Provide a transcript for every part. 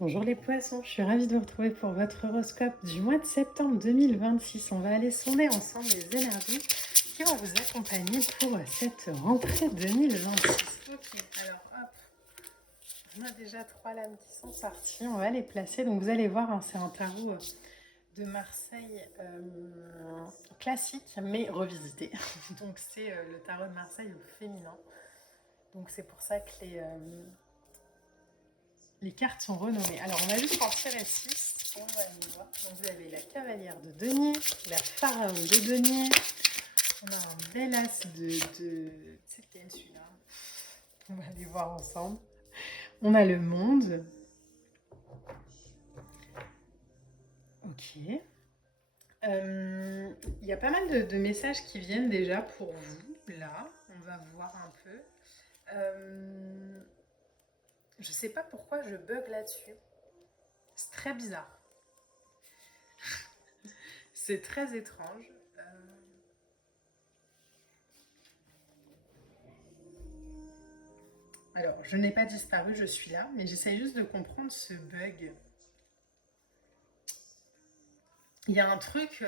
Bonjour les poissons, je suis ravie de vous retrouver pour votre horoscope du mois de septembre 2026. On va aller sonder ensemble les énergies qui vont vous accompagner pour cette rentrée 2026. Ok, alors hop, on a déjà 3 lames qui sont sorties, on va les placer. Donc vous allez voir, hein, c'est un tarot de Marseille classique mais revisité. Donc c'est le tarot de Marseille au féminin. Donc c'est pour ça que les cartes sont renommées. Alors, on va juste en tirer 6. On va y voir. Donc, vous avez la cavalière de denier, la pharaon de denier. On a un bel as de... C'est lequel celui-là? On va les voir ensemble. On a le monde. Ok. Il y a pas mal de messages qui viennent déjà pour vous. Là, on va voir un peu. Je sais pas pourquoi je bug là-dessus. C'est très bizarre. C'est très étrange. Alors, je n'ai pas disparu, je suis là, mais j'essaie juste de comprendre ce bug. Il y a un truc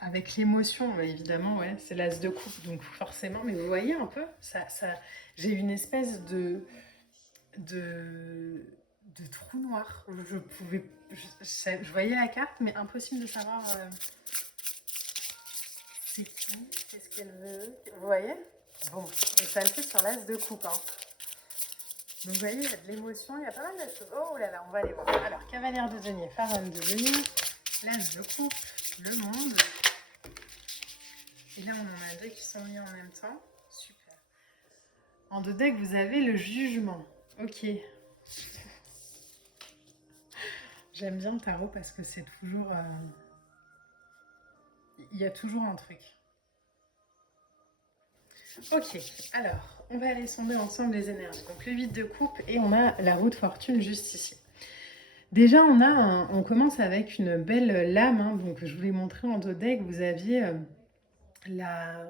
avec l'émotion, évidemment, ouais, c'est l'as de coupe, donc forcément, mais vous voyez un peu, j'ai une espèce de, de trou noir. Je voyais la carte, mais impossible de savoir c'est qui, qu'est-ce qu'elle veut. Vous voyez? Bon, et ça le fait sur l'as de coupe, hein. Donc vous voyez, il y a de l'émotion, il y a pas mal de choses. Oh là là, on va aller voir. Alors, cavalière de denier, pharaon de denier, l'as de coupe, le monde. Et là, on en a deux qui sont mis en même temps. Super. En deux decks, vous avez le jugement. Ok. J'aime bien le tarot parce que c'est toujours... Il y a toujours un truc. Ok, alors, on va aller sonder ensemble les énergies. Donc le 8 de coupe et on a la roue de fortune juste ici. Déjà, on commence avec une belle lame, hein, donc je vous l'ai montré en deux decks. Vous aviez la...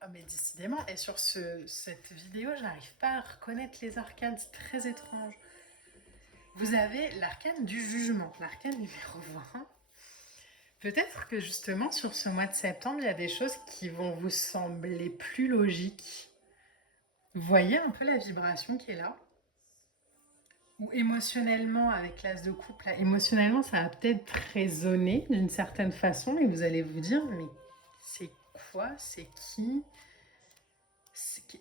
Ah mais décidément, et sur cette vidéo, j'arrive pas à reconnaître les arcanes, c'est très étrange. Vous avez l'arcane du jugement, l'arcane numéro 20. Peut-être que justement, sur ce mois de septembre, il y a des choses qui vont vous sembler plus logiques. Vous voyez un peu la vibration qui est là? Ou émotionnellement, avec l'as de coupe, là, émotionnellement, ça va peut-être résonner d'une certaine façon et vous allez vous dire, mais c'est quoi? C'est qui?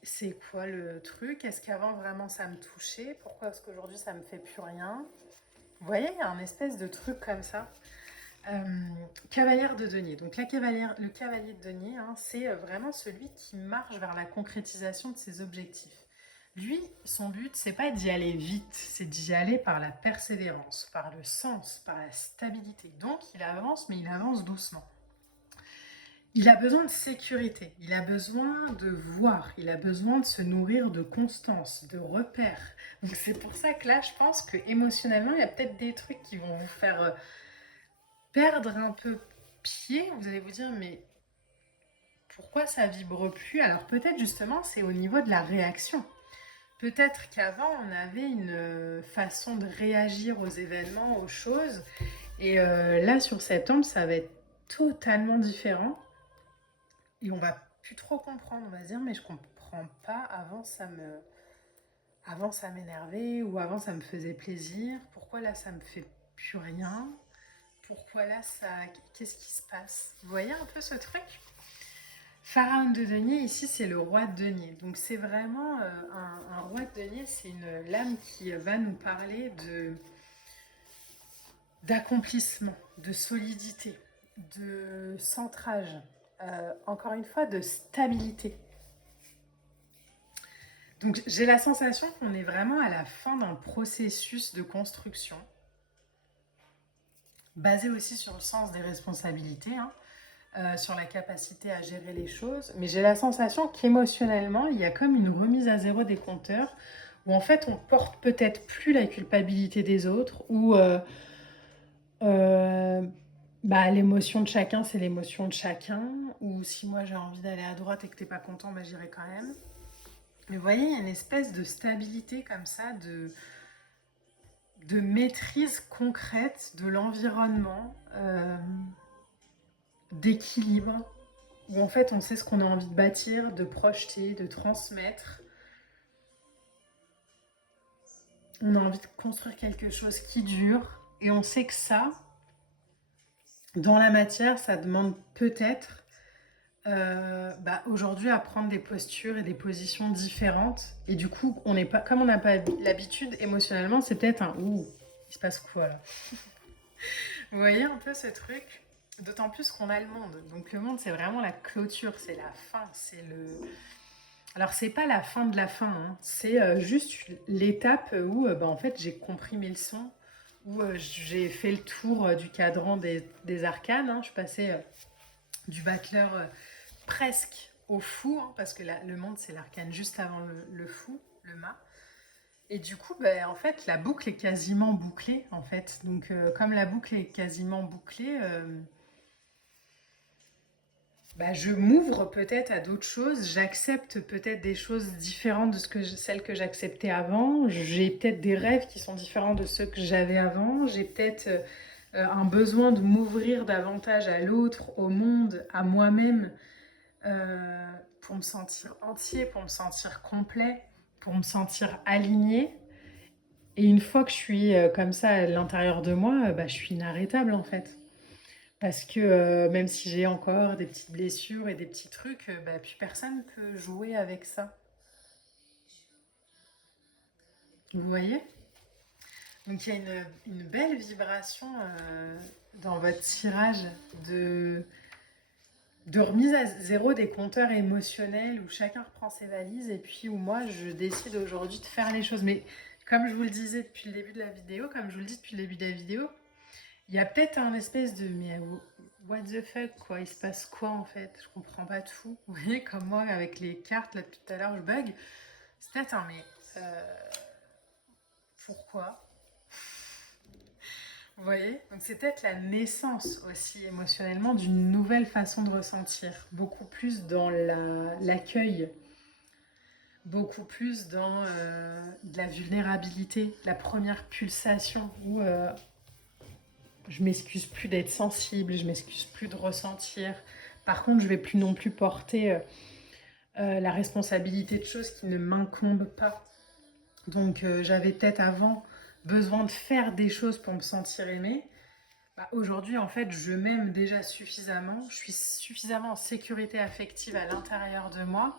C'est quoi le truc? Est-ce qu'avant vraiment ça me touchait? Pourquoi est-ce qu'aujourd'hui ça me fait plus rien? Vous voyez, il y a un espèce de truc comme ça. Euh, Cavalière de denier. Donc le cavalier de denier, hein, c'est vraiment celui qui marche vers la concrétisation de ses objectifs. Lui, son but, c'est pas d'y aller vite, c'est d'y aller par la persévérance, par le sens, par la stabilité. Donc il avance, mais il avance doucement. Il a besoin de sécurité, il a besoin de voir, il a besoin de se nourrir de constance, de repères. Donc c'est pour ça que là, je pense que émotionnellement, il y a peut-être des trucs qui vont vous faire perdre un peu pied. Vous allez vous dire, mais pourquoi ça vibre plus? Alors peut-être justement, c'est au niveau de la réaction. Peut-être qu'avant, on avait une façon de réagir aux événements, aux choses. Et là, sur septembre, ça va être totalement différent. Et on va plus trop comprendre. On va se dire, mais je comprends pas. Avant, ça m'énervait ou avant, ça me faisait plaisir. Pourquoi là, ça me fait plus rien? Pourquoi là, ça... Qu'est-ce qui se passe? Vous voyez un peu ce truc? Pharaon de denier, ici, c'est le roi de denier. Donc, c'est vraiment un roi de denier, c'est une lame qui va nous parler d'accomplissement, de solidité, de centrage, encore une fois, de stabilité. Donc, j'ai la sensation qu'on est vraiment à la fin d'un processus de construction, basé aussi sur le sens des responsabilités, hein, sur la capacité à gérer les choses. Mais j'ai la sensation qu'émotionnellement, il y a comme une remise à zéro des compteurs, où en fait, on porte peut-être plus la culpabilité des autres, ou euh, l'émotion de chacun, c'est l'émotion de chacun, ou si moi j'ai envie d'aller à droite et que t'es pas content, j'irai quand même. Mais vous voyez, il y a une espèce de stabilité comme ça, de de maîtrise concrète de l'environnement, d'équilibre, où en fait on sait ce qu'on a envie de bâtir, de projeter, de transmettre. On a envie de construire quelque chose qui dure, et on sait que ça, dans la matière, ça demande peut-être aujourd'hui à prendre des postures et des positions différentes. Et du coup, on n'est pas, comme on n'a pas l'habitude émotionnellement, c'est peut-être un ouh, il se passe quoi là? Vous voyez un peu ce truc? D'autant plus qu'on a le monde. Donc le monde, c'est vraiment la clôture, c'est la fin, c'est le. Alors c'est pas la fin de la fin, hein. C'est juste l'étape où en fait j'ai compris mes leçons, où j'ai fait le tour du cadran des arcanes, hein. Je suis passée du battleur presque au fou, hein, parce que le monde c'est l'arcane juste avant le fou, le mât. Et du coup, en fait, la boucle est quasiment bouclée, en fait. Donc, comme la boucle est quasiment bouclée, je m'ouvre peut-être à d'autres choses. J'accepte peut-être des choses différentes de celles que j'acceptais avant. J'ai peut-être des rêves qui sont différents de ceux que j'avais avant. J'ai peut-être un besoin de m'ouvrir davantage à l'autre, au monde, à moi-même, pour me sentir entier, pour me sentir complet, pour me sentir aligné. Et une fois que je suis comme ça à l'intérieur de moi, je suis inarrêtable en fait. Parce que même si j'ai encore des petites blessures et des petits trucs, plus personne ne peut jouer avec ça. Vous voyez? Donc il y a une belle vibration dans votre tirage de, de remise à zéro des compteurs émotionnels où chacun reprend ses valises et puis où moi je décide aujourd'hui de faire les choses. Mais comme je vous le disais depuis le début de la vidéo, comme je vous le dis depuis le début de la vidéo, il y a peut-être un espèce de mais what the fuck quoi, il se passe quoi en fait? Je comprends pas tout. Vous voyez, comme moi avec les cartes là depuis tout à l'heure, je bug. C'est peut-être un mais pourquoi? Vous voyez? Donc c'est peut-être la naissance aussi émotionnellement d'une nouvelle façon de ressentir, beaucoup plus dans l'accueil, beaucoup plus dans de la vulnérabilité, la première pulsation où je m'excuse plus d'être sensible, je m'excuse plus de ressentir. Par contre, je vais plus non plus porter la responsabilité de choses qui ne m'incombent pas. Donc j'avais peut-être avant besoin de faire des choses pour me sentir aimée. Aujourd'hui, en fait, je m'aime déjà suffisamment. Je suis suffisamment en sécurité affective à l'intérieur de moi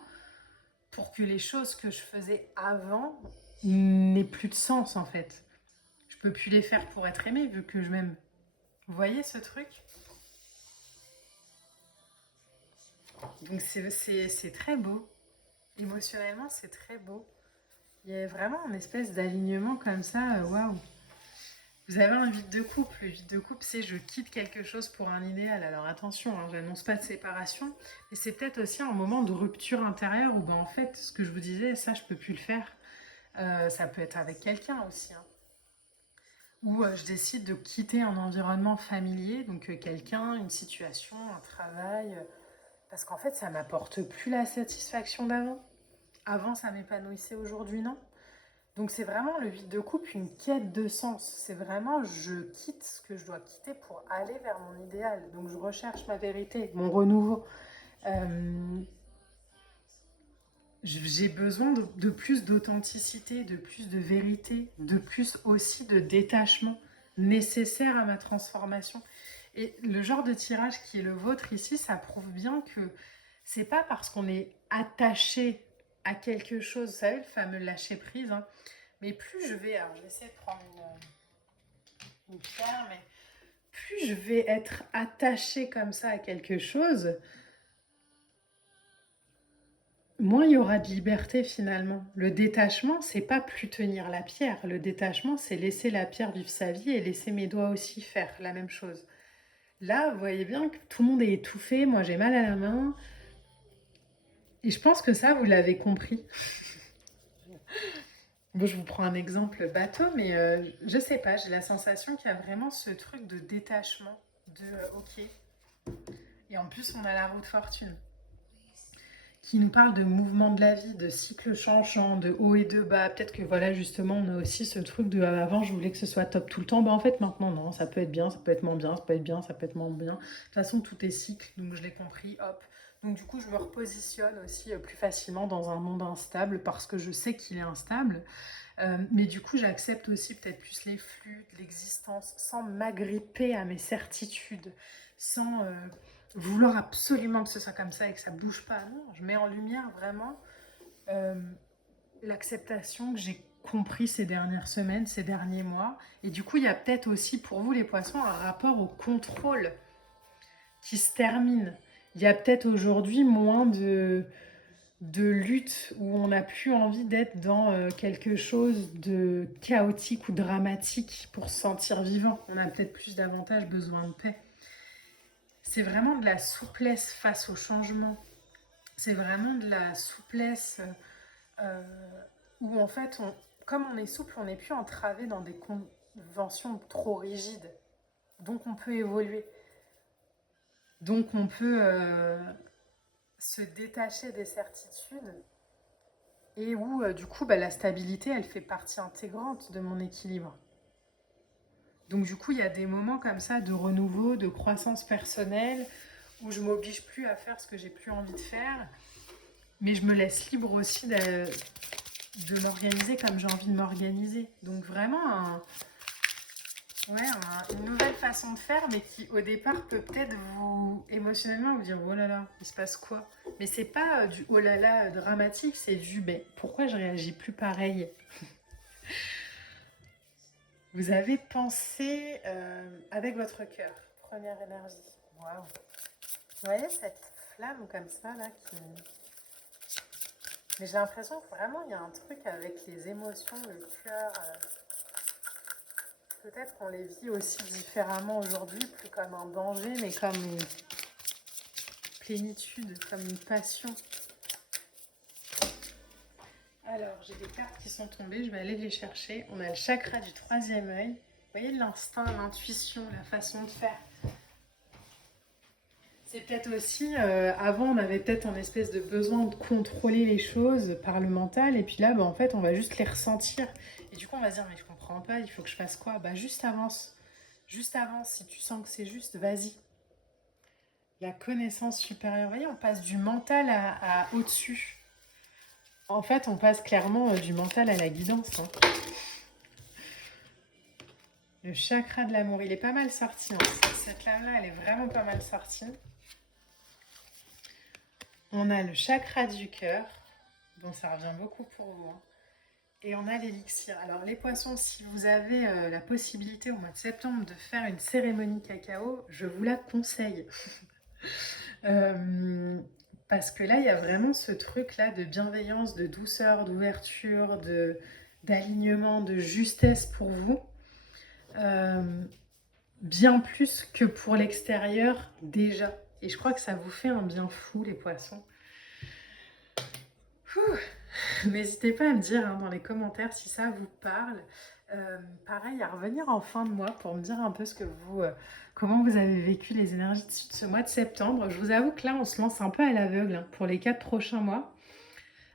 pour que les choses que je faisais avant n'aient plus de sens, en fait. Je peux plus les faire pour être aimée vu que je m'aime. Vous voyez ce truc? Donc c'est très beau. Émotionnellement, c'est très beau. Il y a vraiment une espèce d'alignement comme ça. Waouh! Vous avez un vide de couple. Le vide de couple, c'est je quitte quelque chose pour un idéal. Alors attention, hein, j'annonce pas de séparation. Mais c'est peut-être aussi un moment de rupture intérieure où en fait, ce que je vous disais, ça, je peux plus le faire. Ça peut être avec quelqu'un aussi, hein. Ou je décide de quitter un environnement familier, donc quelqu'un, une situation, un travail, parce qu'en fait, ça m'apporte plus la satisfaction d'avant. Avant, ça m'épanouissait, aujourd'hui, non. Donc c'est vraiment le vide de couple, une quête de sens. C'est vraiment, je quitte ce que je dois quitter pour aller vers mon idéal. Donc je recherche ma vérité, mon renouveau. Euh, j'ai besoin de plus d'authenticité, de plus de vérité, de plus aussi de détachement nécessaire à ma transformation. Et le genre de tirage qui est le vôtre ici, ça prouve bien que c'est pas parce qu'on est attaché à quelque chose, vous savez, le fameux lâcher prise, hein, mais plus je vais, alors je vais essayer de prendre une pierre, mais plus je vais être attachée comme ça à quelque chose, moins il y aura de liberté finalement. Le détachement, c'est pas plus tenir la pierre. Le détachement, c'est laisser la pierre vivre sa vie et laisser mes doigts aussi faire la même chose. Là, vous voyez bien que tout le monde est étouffé, moi j'ai mal à la main. Et je pense que ça, vous l'avez compris. Bon, je vous prends un exemple bateau, mais je sais pas, j'ai la sensation qu'il y a vraiment ce truc de détachement, de ok. Et en plus, on a la roue de fortune qui nous parle de mouvement de la vie, de cycle changeant, de haut et de bas. Peut-être que voilà, justement, on a aussi ce truc de avant, je voulais que ce soit top tout le temps. Bah, en fait, maintenant, non, ça peut être bien, ça peut être moins bien, ça peut être bien, ça peut être moins bien. De toute façon, tout est cycle, donc je l'ai compris, hop. Donc du coup, je me repositionne aussi plus facilement dans un monde instable parce que je sais qu'il est instable. Mais du coup, j'accepte aussi peut-être plus les flux de l'existence sans m'agripper à mes certitudes, sans vouloir absolument que ce soit comme ça et que ça bouge pas. Non, je mets en lumière vraiment euh, l'acceptation que j'ai compris ces dernières semaines, ces derniers mois. Et du coup, il y a peut-être aussi pour vous les poissons un rapport au contrôle qui se termine. Il y a peut-être aujourd'hui moins de lutte où on n'a plus envie d'être dans quelque chose de chaotique ou dramatique pour se sentir vivant. On a peut-être plus davantage besoin de paix. C'est vraiment de la souplesse face au changement. C'est vraiment de la souplesse où en fait, comme on est souple, on n'est plus entravé dans des conventions trop rigides. Donc on peut évoluer. Donc on peut se détacher des certitudes et où du coup la stabilité elle fait partie intégrante de mon équilibre. Donc du coup il y a des moments comme ça de renouveau, de croissance personnelle où je m'oblige plus à faire ce que j'ai plus envie de faire, mais je me laisse libre aussi de m'organiser comme j'ai envie de m'organiser. Donc vraiment une nouvelle façon de faire, mais qui au départ peut peut-être vous émotionnellement vous dire oh là là, il se passe quoi. Mais c'est pas du oh là là dramatique, c'est du ben, pourquoi je réagis plus pareil. Vous avez pensé avec votre cœur, première énergie. Waouh. Vous voyez cette flamme comme ça là qui. Mais j'ai l'impression que vraiment il y a un truc avec les émotions, le cœur. Peut-être qu'on les vit aussi différemment aujourd'hui, plus comme un danger, mais comme une plénitude, comme une passion. Alors, j'ai des cartes qui sont tombées, je vais aller les chercher. On a le chakra du troisième œil. Vous voyez l'instinct, l'intuition, la façon de faire. C'est peut-être aussi, avant on avait peut-être un espèce de besoin de contrôler les choses par le mental, et puis là, en fait, on va juste les ressentir. Et du coup, on va se dire, mais je comprends pas, il faut que je fasse quoi? Juste avance. Juste avance, si tu sens que c'est juste, vas-y. La connaissance supérieure, vous voyez, on passe du mental à au-dessus. En fait, on passe clairement du mental à la guidance. Hein. Le chakra de l'amour, il est pas mal sorti. Hein. Cette lame-là, elle est vraiment pas mal sortie. On a le chakra du cœur. Bon, ça revient beaucoup pour vous. Hein. Et on a l'élixir. Alors, les poissons, si vous avez la possibilité au mois de septembre de faire une cérémonie cacao, je vous la conseille. Parce que là, il y a vraiment ce truc-là de bienveillance, de douceur, d'ouverture, d'alignement, de justesse pour vous. Bien plus que pour l'extérieur déjà. Et je crois que ça vous fait un bien fou, les poissons. N'hésitez pas à me dire dans les commentaires si ça vous parle. Pareil, à revenir en fin de mois pour me dire un peu comment vous avez vécu les énergies de ce mois de septembre. Je vous avoue que là, on se lance un peu à l'aveugle pour les 4 prochains mois.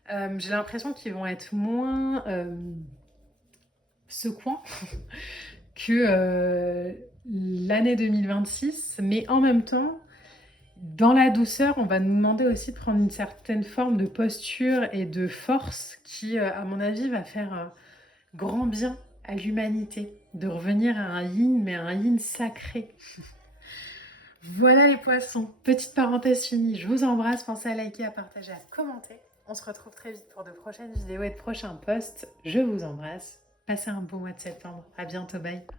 J'ai l'impression qu'ils vont être moins secouants que l'année 2026, mais en même temps, dans la douceur, on va nous demander aussi de prendre une certaine forme de posture et de force qui, à mon avis, va faire grand bien à l'humanité, de revenir à un yin, mais à un yin sacré. Voilà les poissons, petite parenthèse finie, je vous embrasse, pensez à liker, à partager, à commenter. On se retrouve très vite pour de prochaines vidéos et de prochains posts. Je vous embrasse, passez un bon mois de septembre, à bientôt, bye.